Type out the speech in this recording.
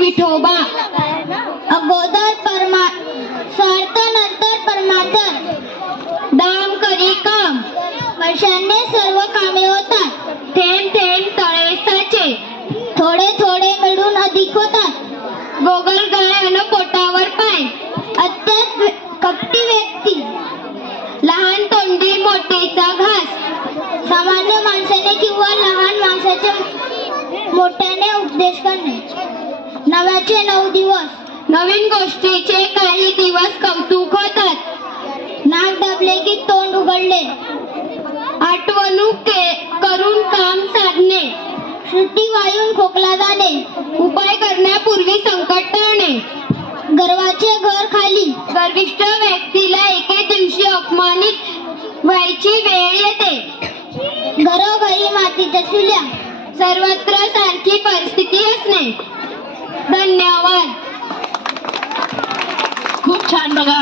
विठोबा. अगोदर स्वार्थ नंतर परमार्थ. दाम करी काम, वर्षाने सर्व कामे होतात. थेंब थेंब तळे साचे. थोडे थोडे मिळून अधिक होतात. गोगल गाय अन पोटावर पाय. अत्यंत कपटी व्यक्ती. लहान तोंडी मोठेचा घास. सामान्य माणसाने किंवा लहान माणसाचे मोठ्याने उपदेश करणे. नव्याचे 9 दिवस. नवीन गोष्टीचे काही दिवस कौतुक होतात. नाक दाबले की तोंड उघडले. आठवणूक करून काम साधणे. श्रुती वायून खोकला जाणे. उपाय करण्यापूर्वी संकट टाळणे. गर्वाचे घर खाली. गर्विष्ठ व्यक्तीला एके दिवशी अपमानित व्हायची वेळ येते. घरोघरी मातीच्या चुल्या. सर्वत्र सारखी परिस्थिती असणे. धन्यवाद. खूप छान बघा.